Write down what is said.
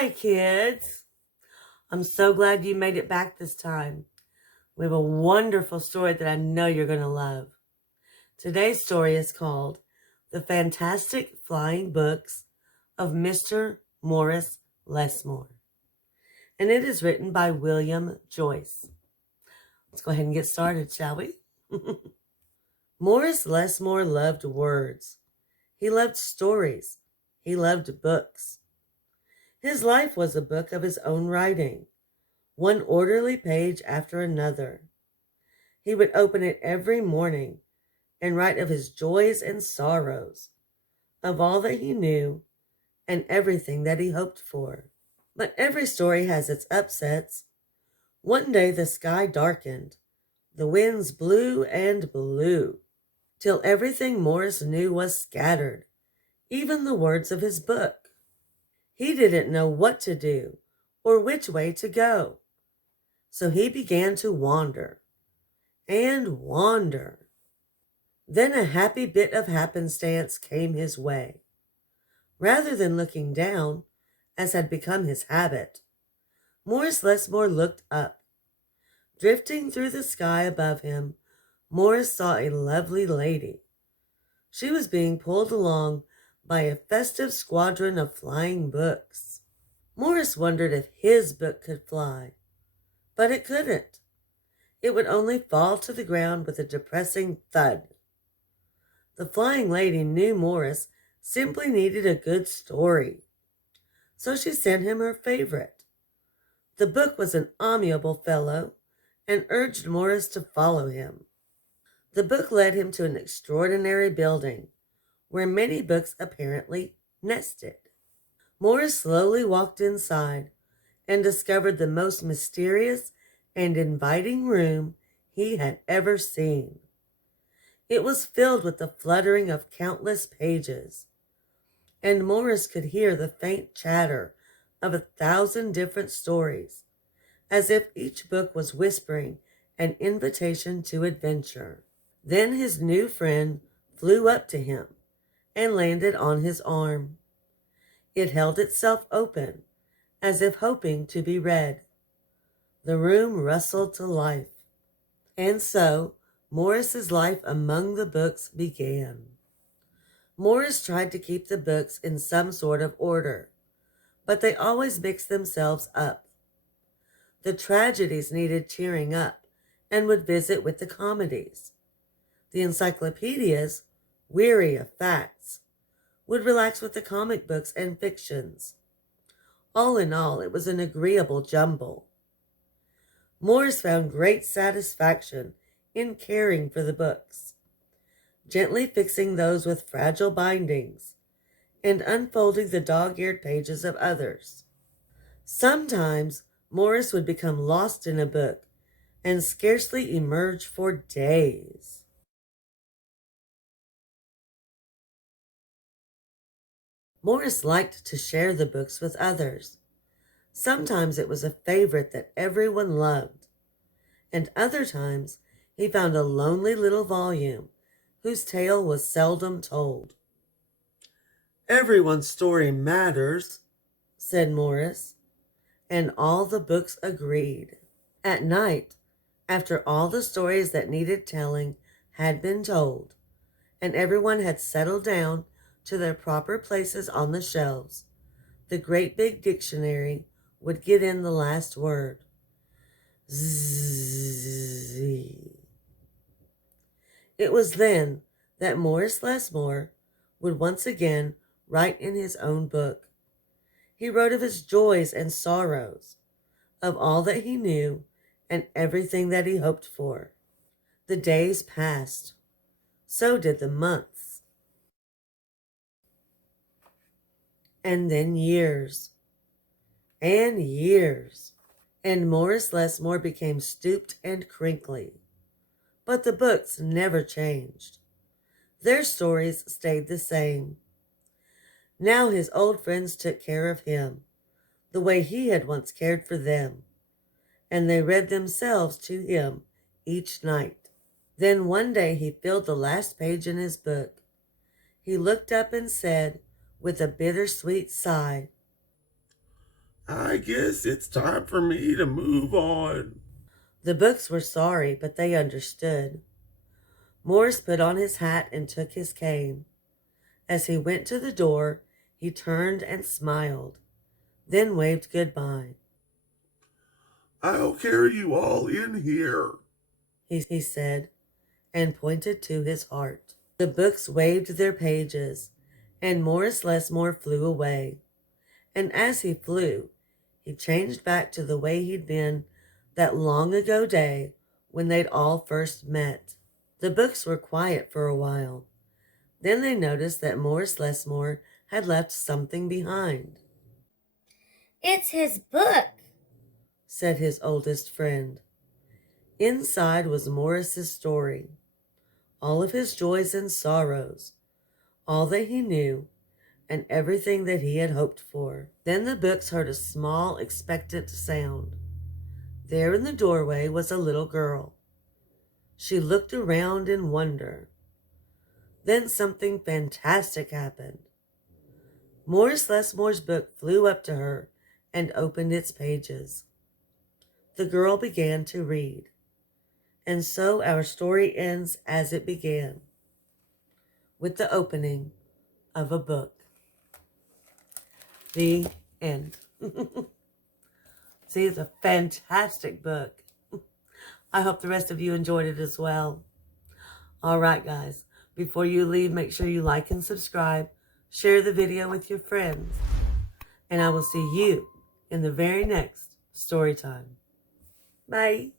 Hi, kids. I'm so glad you made it back this time. We have a wonderful story that I know you're going to love. Today's story is called The Fantastic Flying Books of Mr. Morris Lessmore, and it is written by William Joyce. Let's go ahead and get started, shall we? Morris Lessmore loved words. He loved stories. He loved books. His life was a book of his own writing, one orderly page after another. He would open it every morning and write of his joys and sorrows, of all that he knew and everything that he hoped for. But every story has its upsets. One day the sky darkened, the winds blew and blew, till everything Morris knew was scattered, even the words of his book. He didn't know what to do or which way to go, so he began to wander and wander. Then a happy bit of happenstance came his way. Rather than looking down, as had become his habit, Morris Lessmore looked up. Drifting through the sky above him, Morris saw a lovely lady. She was being pulled along by a festive squadron of flying books. Morris wondered if his book could fly, but it couldn't. It would only fall to the ground with a depressing thud. The flying lady knew Morris simply needed a good story, so she sent him her favorite. The book was an amiable fellow and urged Morris to follow him. The book led him to an extraordinary building where many books apparently nested. Morris slowly walked inside and discovered the most mysterious and inviting room he had ever seen. It was filled with the fluttering of countless pages, and Morris could hear the faint chatter of 1,000 different stories, as if each book was whispering an invitation to adventure. Then his new friend flew up to him and landed on his arm. It held itself open, as if hoping to be read. The room rustled to life, and so Morris's life among the books began. Morris tried to keep the books in some sort of order, but they always mixed themselves up. The tragedies needed cheering up and would visit with the comedies. The encyclopedias, weary of facts, would relax with the comic books and fictions. All in all, it was an agreeable jumble. Morris found great satisfaction in caring for the books, gently fixing those with fragile bindings, and unfolding the dog-eared pages of others. Sometimes Morris would become lost in a book and scarcely emerge for days. Morris liked to share the books with others. Sometimes it was a favorite that everyone loved, and other times he found a lonely little volume whose tale was seldom told. "Everyone's story matters," said Morris, and all the books agreed. At night, after all the stories that needed telling had been told, and everyone had settled down to their proper places on the shelves, the great big dictionary would get in the last word. Zzz. It was then that Morris Lessmore would once again write in his own book. He wrote of his joys and sorrows, of all that he knew and everything that he hoped for. The days passed. So did the months. And then years. And years. And Morris Lessmore became stooped and crinkly. But the books never changed. Their stories stayed the same. Now his old friends took care of him, the way he had once cared for them, and they read themselves to him each night. Then one day he filled the last page in his book. He looked up and said, with a bittersweet sigh, I guess it's time for me to move on. The books were sorry, but they understood. Morris put on his hat and took his cane. As he went to the door, he turned and smiled, then waved goodbye. I'll carry you all in here. He said, and pointed to his heart. The books waved their pages, and Morris Lessmore flew away. And as he flew, he changed back to the way he'd been that long ago day when they'd all first met. The books were quiet for a while. Then they noticed that Morris Lessmore had left something behind. It's his book, said his oldest friend. Inside was Morris's story, all of his joys and sorrows, all that he knew, and everything that he had hoped for. Then the books heard a small, expectant sound. There in the doorway was a little girl. She looked around in wonder. Then something fantastic happened. Morris Lessmore's book flew up to her and opened its pages. The girl began to read. And so our story ends as it began, with the opening of a book. The end. See, it's a fantastic book. I hope the rest of you enjoyed it as well. All right, guys. Before you leave, make sure you like and subscribe. Share the video with your friends. And I will see you in the very next story time. Bye.